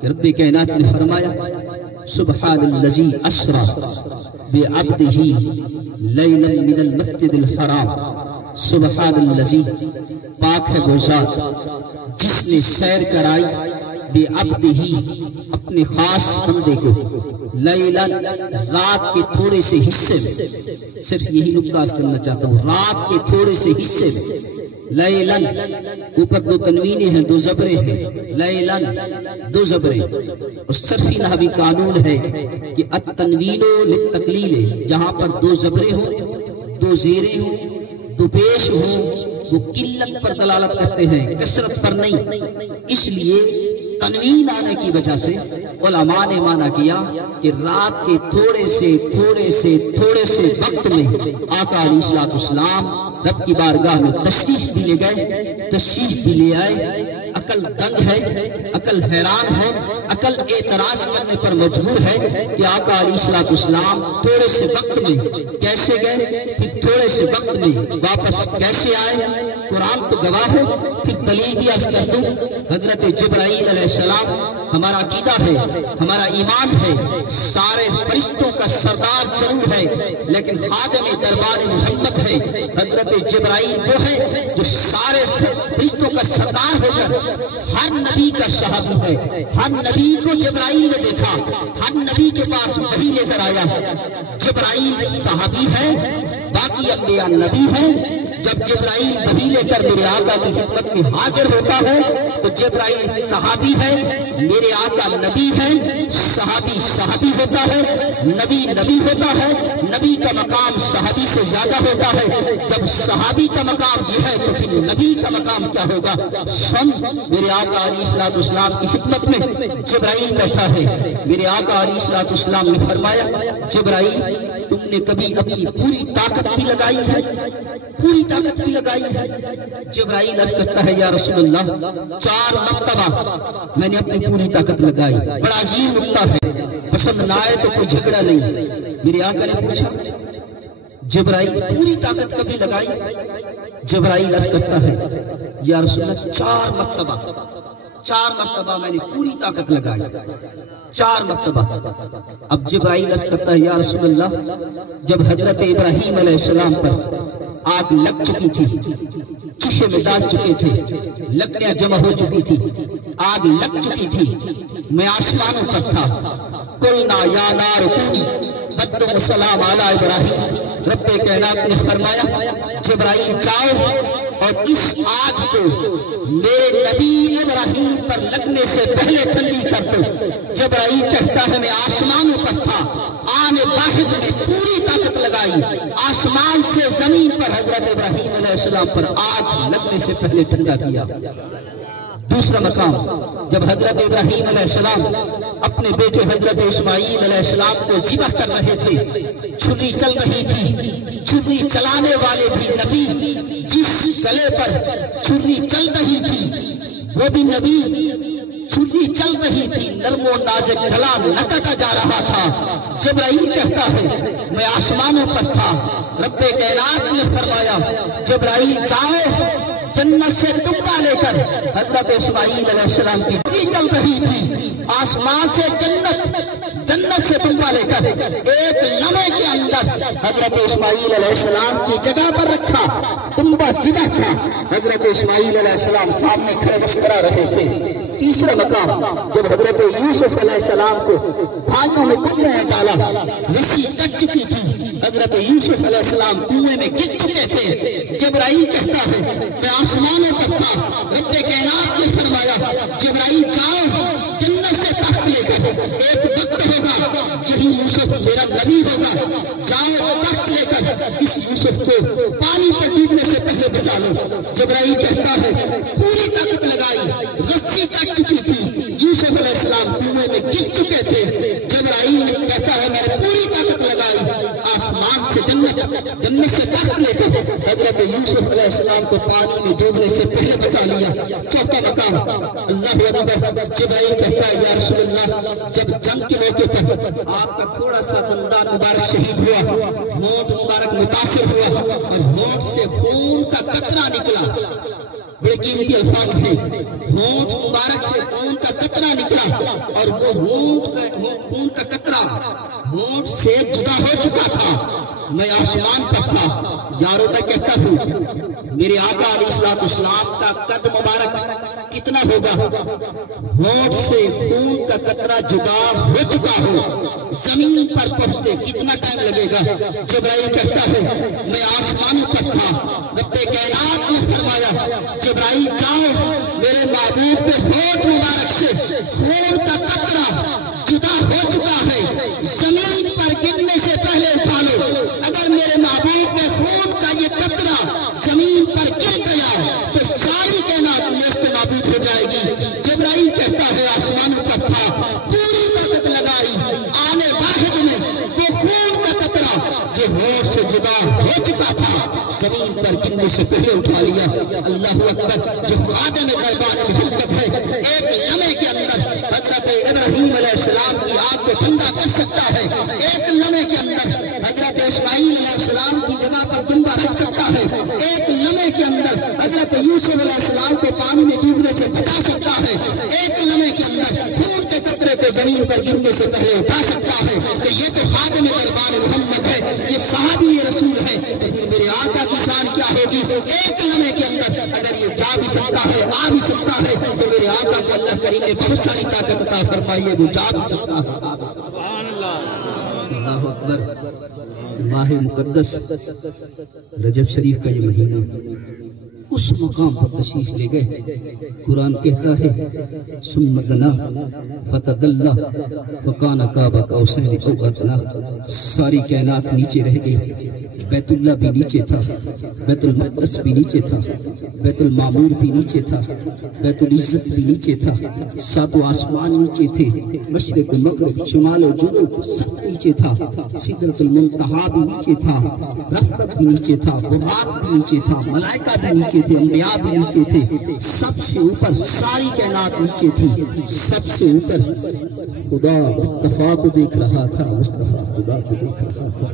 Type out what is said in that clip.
کہ رب کائنات نے فرمایا سبحان الذی اسرا بعبدہ لیلا من المسجد الحرام، سبحان الذی، پاک ہے وہ ذات جس نے سیر کرائی بعبدہ، اپنے خاص بندے کو، لیلا، رات کے تھوڑے سے حصے میں، صرف یہی نقطہ عرض کرنا چاہتا ہوں، رات کے تھوڑے سے حصے میں، لیلن، اوپر دو تنوینیں ہیں، دو زبریں ہیں، لیلن، دو زبریں، اور صرفی نحوی قانون ہے کہ التنوین للتقلیل، جہاں پر دو زبریں ہوں، دو زیریں ہوں، دو پیش ہوں، وہ قلت پر دلالت کرتے ہیں، کثرت پر نہیں۔ اس لیے تنوین آنے کی وجہ سے علماء نے مانا کیا کہ رات کے تھوڑے سے وقت میں آقا علیہ السلام رب کی بارگاہ میں تشریف بھی لے گئے، تشریف بھی لے آئے۔ عقل دنگ ہے، عقل حیران ہے، عقل اعتراض کرنے پر مجبور ہے کہ آقا علیہ السلام تھوڑے سے وقت میں کیسے گئے، پھر تھوڑے سے وقت میں واپس کیسے آئے۔ قرآن تو گواہ ہے، پھر دلیل بھی عرض کر دوں۔ حضرت جبرائیل علیہ السلام ہمارا عقیدہ ہے، ہمارا ایمان ہے، سارے فرشتوں کا سردار ضرور ہے لیکن خادم دربار محمد ہے۔ حضرت جبرائیل وہ ہے جو سارے فرشتوں کا سردار ہو کر ہر نبی کا صحابی ہے۔ ہر نبی کو جبرائیل نے دیکھا، ہر نبی کے پاس وحی لے کر آیا۔ جبرائیل صحابی ہے، باقی انبیاء نبی ہیں۔ جب جبرائیل وحی لے کر میرے آقا کی خدمت میں حاضر ہوتا ہے تو جبرائیل صحابی ہے، میرے آقا نبی ہے۔ صحابی ہوتا ہے، نبی ہوتا ہے، نبی کا مقام صحابی سے زیادہ ہوتا ہے۔ جب صحابی کا مقام یہ ہے تو پھر نبی کا مقام کیا ہوگا؟ سن، میرے آقا علیہ السلام کی خدمت میں جبرائیل بیٹھا ہے۔ میرے آقا علیہ السلام نے فرمایا جبرائیل تم نے کبھی اپنی پوری طاقت بھی لگائی ہے؟ پوری طاقت بھی لگائی ہے؟ جبرائیل عرض کرتا ہے یا رسول اللہ 4 مرتبہ میں نے اپنی پوری طاقت لگائی۔ بڑا عظیم نقطہ ہے، پسند نہ آئے تو کوئی جھگڑا نہیں۔ میرے آقا نے پوچھا جبرائیل پوری طاقت کبھی لگائی؟ جبرائیل عرض کرتا ہے یا رسول اللہ 4 مرتبہ میں نے پوری طاقت لگائی، 4 مرتبہ۔ اب جبرائیل عرض کرتا ہے یا رسول اللہ جب حضرت ابراہیم علیہ السلام پر آگ لگ چکی تھی، چشے میں ڈال چکے تھے، لکڑیاں جمع ہو چکی تھی، آگ لگ چکی تھی، میں آسمانوں پر تھا، قلنا یا نار کونی بردا وسلام علی ابراہیم۔ رب کائنات نے فرمایا جبرائیل جاؤ اور اس آگ کو میرے نبی ابراہیم پر لگنے سے پہلے ٹھنڈی کر دو۔ جبرائیل کہتا ہے میں آسمانوں پر تھا، آن واحد میں پوری طاقت لگائی، آسمان سے زمین پر حضرت ابراہیم علیہ السلام پر آگ لگنے سے پہلے ٹھنڈا کیا۔ دوسرا مقام جب حضرت ابراہیم علیہ السلام اپنے بیٹے حضرت اسماعیل علیہ السلام کو ذبح کر رہے تھے، چھری چل رہی تھی، چھری چلانے والے بھی نبی، جس گلے پر چھری چل رہی تھی وہ بھی نبی، چھری چل رہی تھی، نرم و نازک گلا نہ کاٹا جا رہا تھا۔ جبرائیل کہتا ہے میں آسمانوں پر تھا، رب کائنات نے فرمایا جبرائیل جاؤ جنت سے تمبا لے کر۔ حضرت اسماعیل علیہ السلام کی چھری چل رہی تھی، آسمان سے جنت سے تمبا لے کر ایک لمحے کے اندر حضرت اسماعیل علیہ السلام کی جگہ پر رکھا، تمبا ذبح تھا، حضرت اسماعیل علیہ السلام سامنے کھڑے مسکرا رہے تھے۔ تیسرا مقام جب حضرت یوسف علیہ السلام کو بھائیوں میں کنویں میں ڈالا، رسی کٹ چکی تھی، حضرت یوسف علیہ السلام کنویں میں گر چکے تھے۔ جبرائیل کہتا ہے میں آسمانوں پر تھا، رب کائنات نے فرمایا جبرائیل جاؤ جنت سے تخت لے کر، ایک وقت ہوگا یہی یوسف میرا نبی ہوگا، جاؤ تخت لے کر اس یوسف کو پانی پر ڈوبنے سے پہلے بچا لو۔ جبرائیل کہتا ہے پوری طاقت لگائی، رسی کٹ چکی تھی، یوسف علیہ السلام کنویں میں گر چکے تھے۔ جبرائیل کہتا ہے میں نے پوری طاقت لگائی، آسمان سے جنت سے تخت لے کر حضرت یوسف علیہ السلام کو پانی میں ڈوبنے سے پہلے بچا لیا۔ چوتھا مقام اللہ اکبر، جبرائیل کہتا ہے یا رسول اللہ جب جنگ کے موقع پر آپ کا تھوڑا سا دندان مبارک شہید ہوا، ہونٹ مبارک متاثر ہوا اور ہونٹ سے خون کا قطرہ نکلا، بڑے قیمتی الفاظ ہیں. ہونٹ مبارک سے خون کا قطرہ نکلا اور وہ خون کا قطرہ ہونٹ سے جدا ہو چکا تھا. میں آسمان پر تھا. یاروں میں کہتا ہوں میرے آقا علیہ السلام کا قد مبارک کتنا ہوگا؟ ہونٹ سے خون کا قطرہ جدا ہو چکا ہو. زمین پر پہنچتے کتنا ٹائم لگے گا؟ جبرائیل کہتا ہے میں آسمانوں پر تھا. رب کائنات نے فرمایا جبرائیل جاؤ میرے محبوب کے ہونٹ مبارک سے خون کا قطرہ جدا ہو چکا ہے. زمین پر گرنے سے پہلے اٹھا لو. اگر میرے محبوب کے خون کا یہ قطرہ زمین پر گر گیا تو ساری کائنات نیست نابود ہو جائے گی. جبرائیل کہتا ہے آسمانوں پر تھا. پوری طاقت لگائی آنے واحد میں وہ خون کا قطرہ جو ہونٹ سے جدا ہو چکا تھا زمین پر گرنے سے پہلے اٹھا لیا. اللہ اکبر. جو خادم دربار محمد ہے ایک لمحے کے اندر حضرت ابراہیم علیہ السلام کی آگ کو ٹھنڈا کر سکتا ہے. ایک لمحے کے اندر حضرت اسماعیل علیہ السلام کی جگہ پر دمبا رکھ سکتا ہے. ایک لمحے کے اندر حضرت یوسف علیہ السلام کو پانی میں ڈوبنے سے بچا سکتا ہے. ایک لمحے کے اندر خون کے قطرے کو زمین پر گرنے سے پہلے اٹھا سکتا ہے. کہ یہ تو خادم دربار محمد ہے, یہ صحابی رسول ہے. میرے آقا کی شان کیا ہوگی؟ ایک لمحے کے اندر اگر یہ جا بھی سکتا ہے آ بھی سکتا ہے تو میرے آقا کو اللہ کریم نے بہت ساری طاقت عطا فرمائی ہے. وہ جا بھی سکتا ہے. اللہ اکبر. ماہ مقدس رجب شریف کا یہ مہینہ اس مقام پر تشریف لے گئے. قرآن کہتا ہے ثم دنا فتدلى فكان قاب قوسين او ادنى. ساری کائنات نیچے رہ گئی. بیت اللہ بھی نیچے تھا, بیت المقدس بھی نیچے تھا, بیت المعمور بھی نیچے تھا, بیت العزت بھی نیچے تھا, ساتوں آسمان نیچے تھے, مشرق مغرب شمال و جنوب سب نیچے تھا, سدرۃ المنتہا بھی نیچے تھا, رفرت بھی نیچے تھا, بغات بھی نیچے تھا, ملائکہ بھی نیچے تھے, انبیاء بھی نیچے تھے. سب سے اوپر ساری کائنات نیچے تھی. سب سے اوپر خدا مصطفیٰ کو دیکھ رہا تھا, مصطفیٰ خدا کو دیکھ رہا تھا.